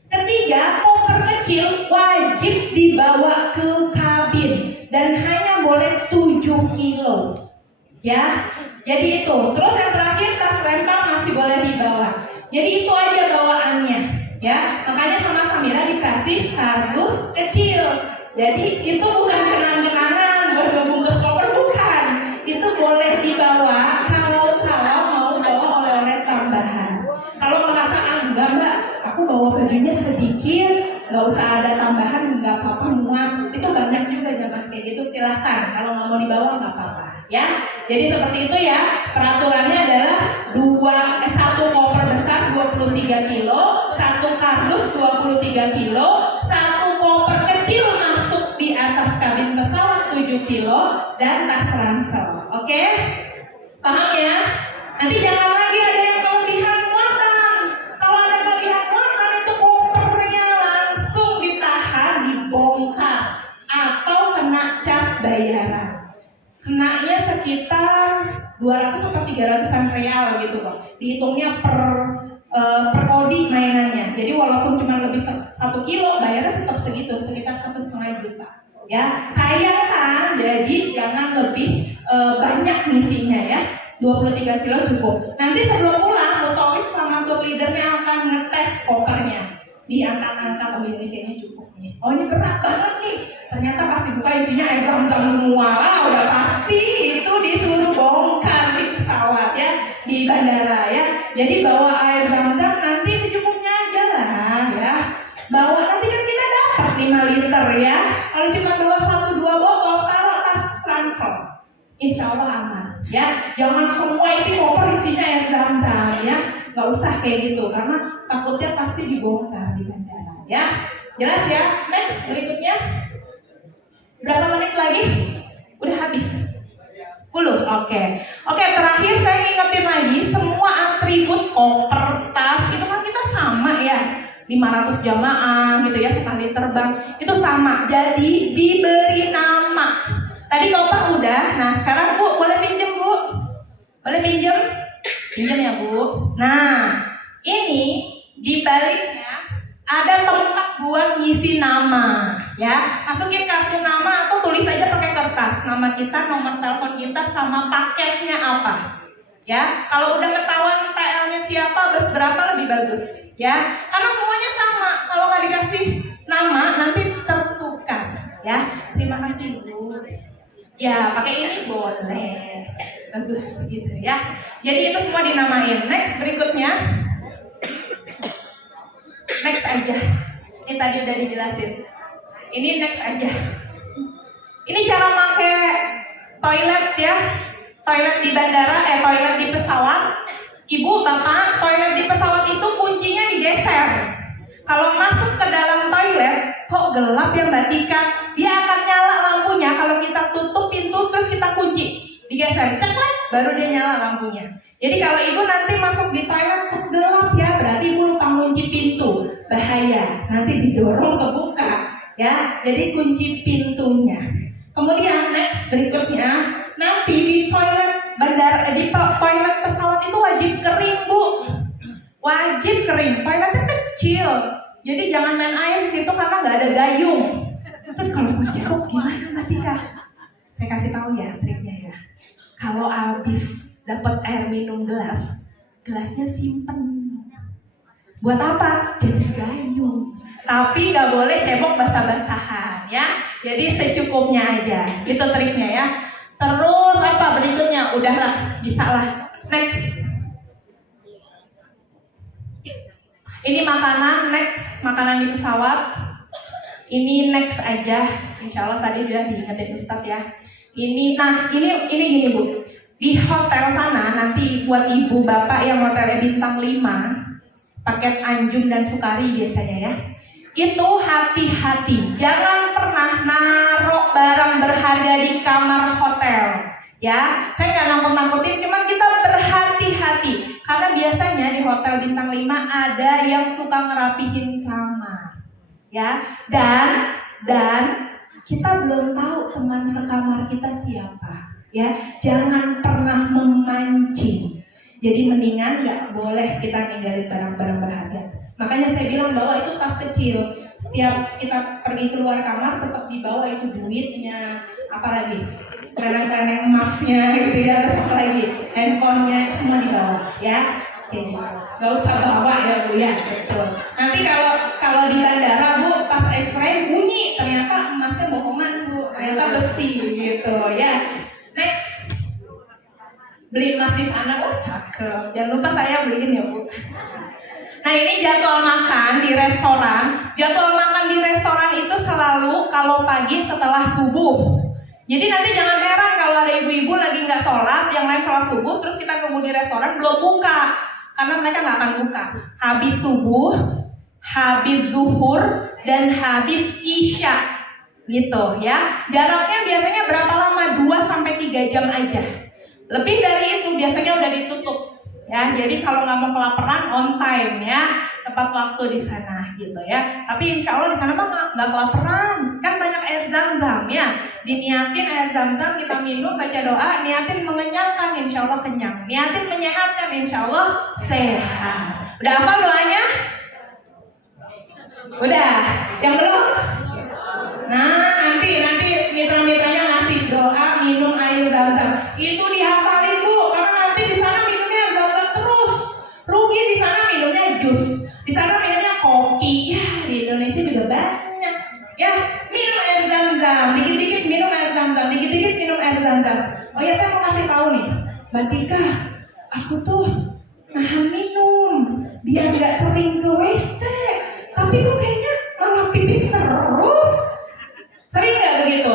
Ketiga, koper kecil wajib dibawa ke kabin dan hanya boleh 7 kilo. Ya, jadi itu. Terus yang terakhir tas lempar masih boleh dibawa. Jadi itu aja bawaannya, ya. Makanya sama Samira dikasih kardus kecil. Jadi itu bukan kenang-kenangan buat ngebungkus koper, bukan. Itu boleh dibawa kalau mau bawa oleh-oleh tambahan. Kalau merasa enggak Mbak, aku bawa bajunya sedikit, nggak usah ada tambahan, nggak apa-apa muat. Itu banyak juga jamaah kayak gitu, silahkan. Kalau nggak mau dibawa nggak apa-apa, ya. Jadi seperti itu ya. Peraturannya adalah 1 koper besar 23 kilo, 1 kardus 23 kilo, 1 koper kecil masuk di atas kabin pesawat 7 kilo dan tas ransel. Oke? Paham ya? Nanti jangan lagi ada yang kelebihan muatan. Kalau ada kelebihan muatan itu kopernya langsung ditahan, dibongkar atau kena cas bayaran. Kenanya sekitar 200 sampai 300-an real gitu kok. Dihitungnya per kodi mainannya. Jadi walaupun cuma lebih 1 kilo, bayarnya tetap segitu, sekitar 1,5 juta. Ya, sayang kan? Jadi jangan lebih banyak ngisinya ya. 23 kilo cukup. Nanti sebelum pulang, Mutolis sama tour leadernya akan ngetes kopernya. Diangkat-angkat, oh ini kayaknya cukup nih. Oh ini berat banget nih. Ternyata pasti buka isinya air zam-zam semua. Lah udah pasti itu disuruh bongkar di pesawat ya, di bandara ya. Jadi bawa air zam-zam nanti secukupnya aja lah ya. Bawa nanti kan kita dapat 5 liter ya. Kalau cuma bawa 1-2 botol, taruh tas ransel. Insya Allah aman ya. Jangan semua isi koper isinya air zam-zam ya. Nggak usah kayak gitu karena takutnya pasti dibongkar di bandara ya. Jelas ya? Next berikutnya. Berapa menit lagi? Udah habis. 10. Oke, terakhir saya ingetin lagi semua atribut koper, tas itu kan kita sama ya. 500 jamaah gitu ya sekali terbang itu sama. Jadi diberi nama. Tadi koper udah. Nah, sekarang Bu boleh pinjem Bu? Boleh pinjem? Pinjam ya Bu. Nah, ini di baliknya ada tempat buat ngisi nama, ya. Masukin kartu nama atau tulis aja pakai kertas nama kita, nomor telepon kita, sama paketnya apa, ya. Kalau udah ketahuan TL-nya siapa, bus berapa lebih bagus, ya. Karena semuanya sama. Kalau nggak dikasih nama nanti tertukar, ya. Terima kasih Bu. Ya, pakai ini boleh. Bagus gitu ya. Jadi itu semua dinamain. Next berikutnya. Next aja. Ini tadi udah dijelasin. Ini next aja. Ini cara pakai toilet ya. Toilet di bandara, toilet di pesawat. Ibu, bapak, toilet di pesawat itu kuncinya digeser. Kalau masuk ke dalam toilet, kok gelap ya Mbak Tika? Dia akan nyala lampunya kalau kita tutup pintu terus kita kunci. Digeser, ceklek, baru dia nyala lampunya. Jadi kalau ibu nanti masuk di toilet kok gelap ya, berarti ibu lupa kunci pintu. Bahaya, nanti didorong kebuka ya. Jadi kunci pintunya. Kemudian next berikutnya, nanti di toilet bandara, di toilet pesawat itu wajib kering Bu. Wajib kering, toiletnya kecil. Jadi jangan main air di situ karena nggak ada gayung. Terus kalau mau jeruk gimana Mbak Tika? Saya kasih tahu ya triknya ya. Kalau habis dapat air minum gelasnya simpen. Buat apa? Jadi gayung. Tapi nggak boleh cebok basah-basahan ya. Jadi secukupnya aja. Itu triknya ya. Terus apa berikutnya? Udahlah, bisa lah. Next. Ini makanan, next. Makanan di pesawat. Ini next aja. Insya Allah tadi udah diingetin Ustadz ya. Ini gini Bu. Di hotel sana nanti buat ibu bapak yang hotelnya bintang 5, paket Anjum dan Sukari biasanya ya. Itu hati-hati, jangan pernah naruh barang berharga di kamar hotel. Ya, saya nggak nangkut-nangkutin, cuman kita berhati-hati karena biasanya di hotel bintang 5 ada yang suka ngerapihin kamar. Ya, dan kita belum tahu teman sekamar kita siapa. Ya, jangan pernah memancing. Jadi mendingan nggak boleh kita ninggalin barang-barang berharga. Makanya saya bilang bahwa itu tas kecil. Setiap kita pergi keluar kamar tetap dibawa itu duitnya, apalagi kerenang-kerenang emasnya gitu ya, terus apa lagi handphonenya semua dibawa ya. Oke, nggak usah bawa ya Bu ya, betul. Nanti kalau di bandara Bu pas X-ray bunyi ternyata emasnya bohongan Bu, ternyata besi gitu ya. Next, beli emas di sana, wah cakep. Jangan lupa saya beliin ya Bu. Nah ini jadwal makan di restoran. Jadwal makan di restoran itu selalu kalau pagi setelah subuh. Jadi nanti jangan heran kalau ada ibu-ibu lagi nggak sholat, yang lain sholat subuh, terus kita nunggu di restoran belum buka, karena mereka nggak akan buka. Habis subuh, habis zuhur, dan habis isya, gitu ya. Jaraknya biasanya berapa lama? 2-3 jam aja. Lebih dari itu biasanya udah ditutup. Ya, jadi kalau nggak mau kelaparan on time ya, tepat waktu di sana gitu ya. Tapi insya Allah di sana mah nggak kelaparan, kan banyak air zam-zam ya. Diniatin air zam-zam kita minum, baca doa, niatin mengenyangkan, insya Allah kenyang. Niatin menyehatkan, insya Allah sehat. Udah hafal doanya? Udah. Yang belum? Nah nanti mitra-mitranya ngasih doa minum air zam-zam. Itu dihafalin Bu, karena nanti di sana minumnya zam-zam terus. Rugi di sana minumnya jus, di sana minumnya kopi. Ya di Indonesia juga banyak. Ya minum air zam-zam, dikit-dikit minum air zam-zam, dikit-dikit minum air zam-zam. Oh ya saya mau kasih tahu nih, Mbak Tika, aku tuh nahan minum biar nggak sering ke WC. Tapi kok kayaknya malah pipis terus. Sering nggak begitu?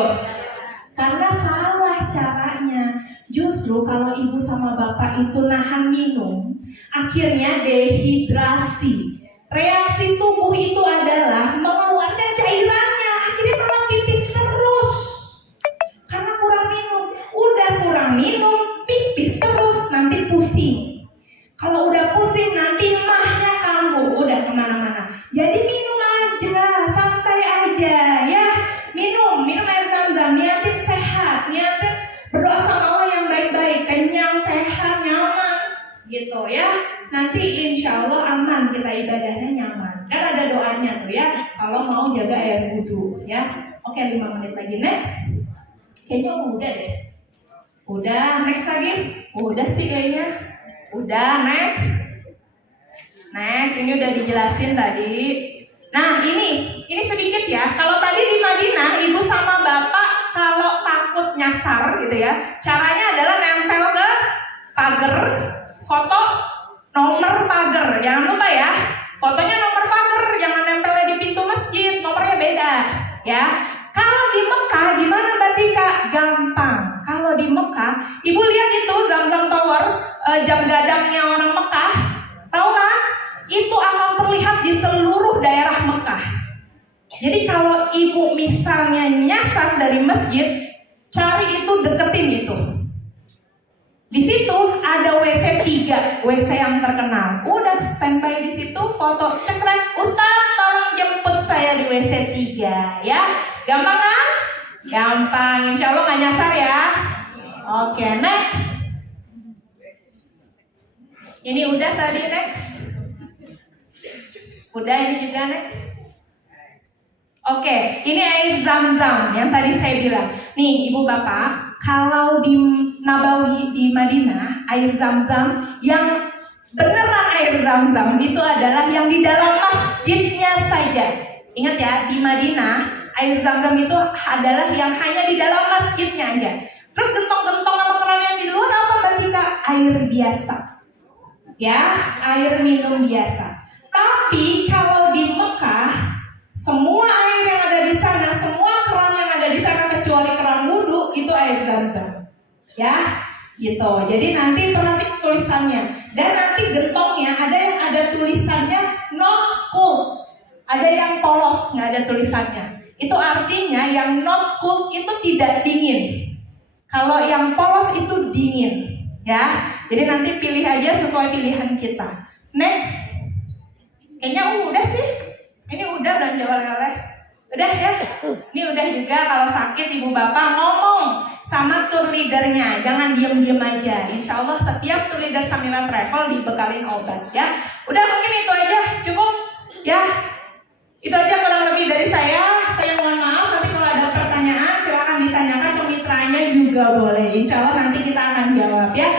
Karena salah caranya. Justru kalau ibu sama bapak itu nahan minum, akhirnya dehidrasi. Reaksi tubuh itu adalah mengeluarkan cairannya, akhirnya malah pipis terus. Karena kurang minum. Udah kurang minum, pipis terus, nanti pusing. Kalau udah pusing nanti mahnya kambuh, udah kemana-mana. Jadi minum aja, santai aja ya. Minum air zam-zam, niatin sehat, niatin berdoa sama Allah yang baik-baik, kenyang, sehat, nyaman, gitu ya. Nanti insya Allah aman, kita ibadahnya nyaman. Kan ada doanya tuh ya, kalau mau jaga air wudhu ya. Oke, 5 menit lagi, next. Kayaknya udah deh. Udah, next lagi. Udah sih kayaknya. Udah, next. Next, ini udah dijelasin tadi. Nah ini sedikit ya. Kalau tadi di Madinah ibu sama bapak kalau takut nyasar gitu ya. Caranya adalah nempel ke pagar, foto nomor pagar. Jangan lupa ya, fotonya nomor pagar, jangan nempelnya di pintu masjid, nomornya beda ya. Kalau di Mekah gimana Mbak Tika? Gampang. Kalau di Mekah, Ibu lihat itu Zamzam Tower, jam gadangnya orang Mekah, tahu kan? Itu akan terlihat di seluruh daerah Mekah. Jadi kalau Ibu misalnya nyasar dari masjid, cari itu, deketin itu. Di situ ada WC 3, WC yang terkenal. Udah standby di situ, foto cekrek, Ustaz tolong jemput saya di WC 3 ya. Gampang kan? Gampang, insya Allah nggak nyasar ya. Oke, next. Ini udah tadi, next. Udah, ini juga next. Oke, ini air Zam-Zam yang tadi saya bilang. Nih, Ibu Bapak, kalau di Nabawi di Madinah, air Zam-Zam yang beneran air Zam-Zam itu adalah yang di dalam masjidnya saja. Ingat ya, di Madinah air Zam-Zam itu adalah yang hanya di dalam masjidnya aja. Terus gentong-gentong sama keran yang di luar apa Mbak Tika? Air biasa. Ya, air minum biasa. Tapi kalau di Mekah, semua air yang ada di sana, semua keran yang ada di sana kecuali keran wudhu itu air Zam-Zam. Ya, gitu. Jadi nanti perhatikan tulisannya. Dan nanti gentongnya ada yang ada tulisannya not cool, ada yang polos nggak ada tulisannya. Itu artinya yang not cool itu tidak dingin. Kalau yang polos itu dingin, ya. Jadi nanti pilih aja sesuai pilihan kita. Next, kayaknya udah sih. Ini udah belanja oleh-oleh. Udah ya. Ini udah juga. Kalau sakit Ibu Bapak ngomong sama tour leadernya, jangan diem-diem aja. Insya Allah setiap tour leader Samira Travel dibekalin obat ya. Udah mungkin itu aja, cukup ya. Itu aja kurang lebih dari saya. Saya mohon maaf, nanti kalau ada pertanyaan silakan ditanyakan ke mitranya juga boleh. Insya Allah nanti kita akan jawab ya.